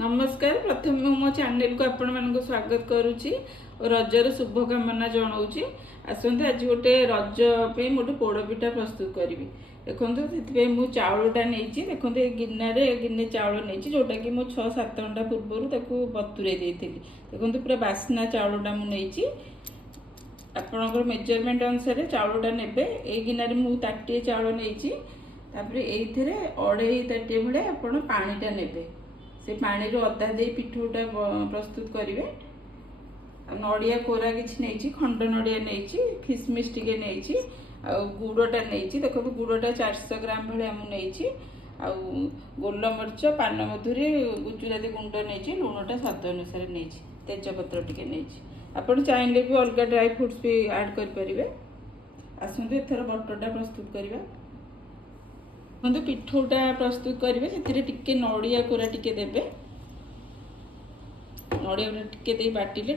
नमस्कार। प्रथम मो चैनल को आपण मान स्वागत करुच्ची और रजर शुभकामना जनाऊँगी। आसते आज गोटे रज पे गोटे पोड़पिठा प्रस्तुत करी। देखो से मुझे चाउलटा नहीं देखो गिनारे गिने चाउल नहीं जोटा कि मुझे 6-7 घंटा पूर्व बतुरे देती। देखो पूरा बास्ना चाउलटा मुझे आपणकर मेजरमेंट अनुसार चाउलटा ने गिनारे मुझे ताटिए चाउल नहीं ये 2.5 ताटिए भाया आप पानीटा ने से पानी अदा दे पिठूटा प्रस्तुत करेंगे। नड़िया कोरा किसी नहीं खंड नड़िया नहीं खिसमिश टे नहीं गुड़टा नहीं देखो गुड़टा 400 ग्राम भाया मुझे गोलमरीच पान मधुरी गुजराती गुंड नहीं लुणटा स्वाद अनुसार नहीं तेजपत्र टे नहीं आपड़ चाहिए भी अलग ड्राई फ्रुट्स भी ऐड करेंगे। आसतु एथर बटरटा प्रस्तुत करवा। देखो पिठूटा प्रस्तुत करेंगे से नड़िया कोरा टिके देवे नड़िया कोरा टिके दे बाटिले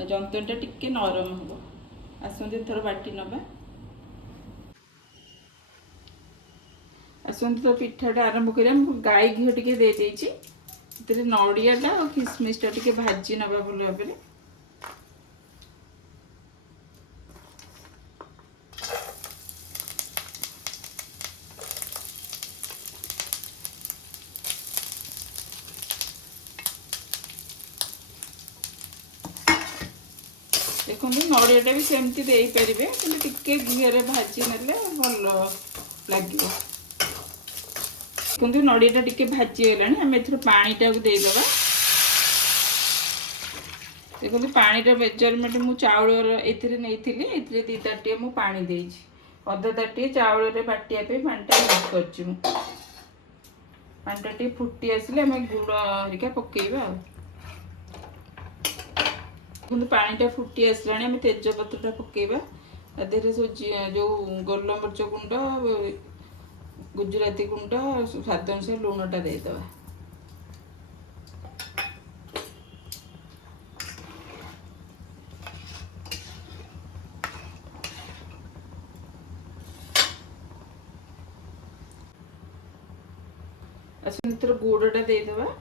जंतनटा टिके नरम हम। आसतु एथर बाटी नवा। आसतु तो पिठाटा आरंभ करिया। गाई घी टिके दे देछि नड़ियाटा और किसमिसटा टिके भाजी नवा भल भाव। देखो नड़ियाटा भी सेमती दे पारे कि घीरे भाजी ने भल लगे। देखो नड़ियाटा टिके भाजी गला आम एथर पानीटा को देदेबा। देखो पानी मेजरमेंट मु चाउल नहीं 2 ताटिए मु पानी देछि। अधा ताटिए चाउल बाटिया पानीटा यूज कर पानीटा टे फुटी आसिले आम गुड़ हरिका पकेबा। पानीटा फुटी आसला आम तेजपत्रटा पकेबा। देहरे सब जो गोलमरीच गुंड गुजराती गुंड स्वाद अनुसार लुणटा देदेबा। अच्छा गुड़टा देदेबा।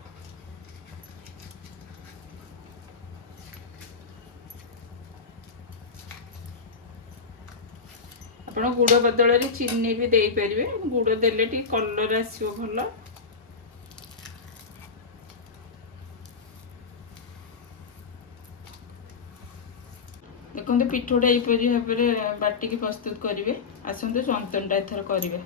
आप गुड़ बदल चीनी भी दे पारे। गुड़ देले कलर आसो भल। देखो पिठोटा यपरी भाव बाटिकी प्रस्तुत करेंगे। आसतु जंतनटा एथर करेंगे।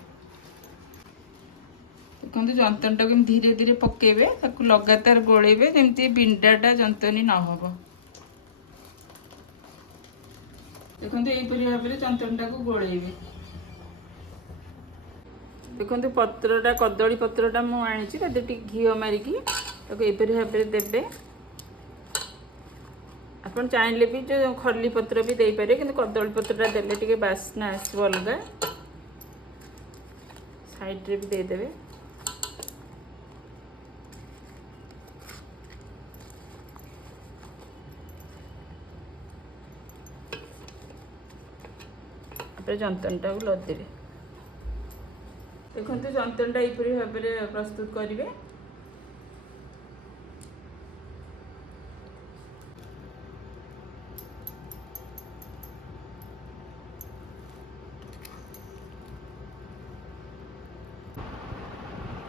देखो जंतनटा को धीरे धीरे पकेबे लगातार गोलेबे जमती बिंडाटा जंतनी न हो। देखो यहपरी भाव में जंतनटा को गोलेबे। देखो पत्रटा कदली पत्रटा मुझे घी मारिकी यहपरी भाव में देवे। आप चाहिए भी जो खली पत्र भी दे पारे कि कदली पत्रटा देले टिके बास्ना आसो अलग। साइड्रे भी देदेवे। जंतनटा को लदेवे। देखो जंतनटा यपरी भाव में प्रस्तुत करेंगे।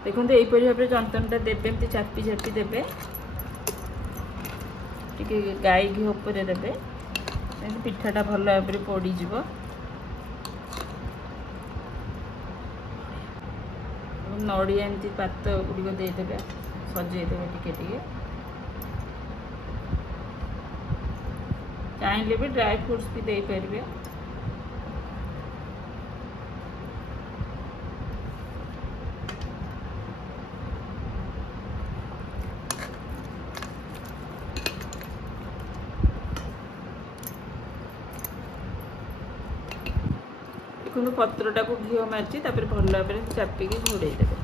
देखो यपरी भाव में जंतनटा देवे चापी चापी देवे टिके गाई घी उपर देवे पिठाटा भल भाव में पड़ीज। नड़िया एमती पात गुड़िक देदेवे सजेदेवे टिके टिके। चाहिए भी ड्राई फ्रुट्स भी दे पारे। देखो पत्रटा को घी मार्ची भल भाव में चापिकी घोड़े देवे।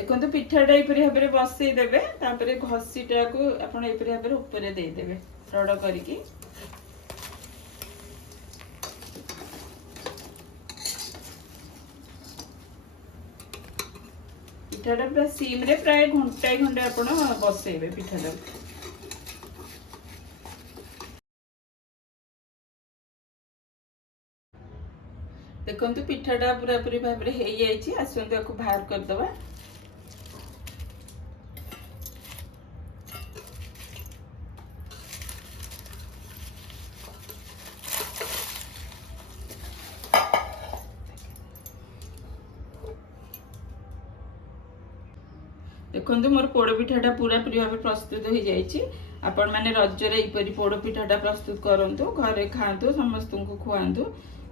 ଦେଖନ୍ତୁ ପିଠାଟା ଏଇପରି ଭାବରେ ବସେଇ ଦେବେ, ତାପରେ ଘଷିଟାକୁ ଆପଣ ଏଇପରି ଭାବରେ ଉପରେ ଦେଇଦେବେ ରଡ଼ କରିକି। ପିଠାଟା ପୁରା ସିମ୍ରେ ପ୍ରାୟ ଘଣ୍ଟାଏ ଖଣ୍ଡେ ଆପଣ ବସେଇବେ ପିଠାଟାକୁ। ଦେଖନ୍ତୁ ପିଠାଟା ପୁରାପୁରି ଭାବରେ ହେଇଯାଇଛି। ଆସନ୍ତୁ ଆକୁ ବାହାର କରିଦେବା। ଦେଖନ୍ତୁ ମୋର ପୋଡ଼ପିଠାଟା ପୁରାପୁରି ଭାବେ ପ୍ରସ୍ତୁତ ହେଇଯାଇଛି। ଆପଣମାନେ ରଜରେ ଏଇପରି ପୋଡ଼ପିଠାଟା ପ୍ରସ୍ତୁତ କରନ୍ତୁ, ଘରେ ଖାଆନ୍ତୁ, ସମସ୍ତଙ୍କୁ ଖୁଆନ୍ତୁ,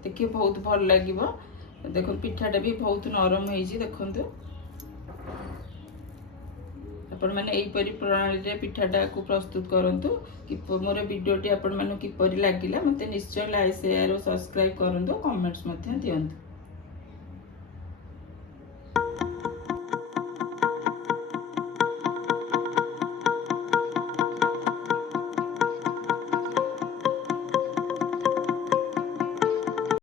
ଦେଖିବେ ବହୁତ ଭଲ ଲାଗିବ। ଦେଖନ୍ତୁ ପିଠାଟା ବି ବହୁତ ନରମ ହେଇଛି। ଦେଖନ୍ତୁ ଆପଣମାନେ ଏଇପରି ପ୍ରଣାଳୀରେ ପିଠାଟାକୁ ପ୍ରସ୍ତୁତ କରନ୍ତୁ। ମୋର ଭିଡ଼ିଓଟି ଆପଣମାନଙ୍କୁ କିପରି ଲାଗିଲା ମୋତେ ନିଶ୍ଚୟ ଲାଇକ୍, ସେୟାର ଓ ସବସ୍କ୍ରାଇବ୍ କରନ୍ତୁ, କମେଣ୍ଟସ୍ ମଧ୍ୟ ଦିଅନ୍ତୁ।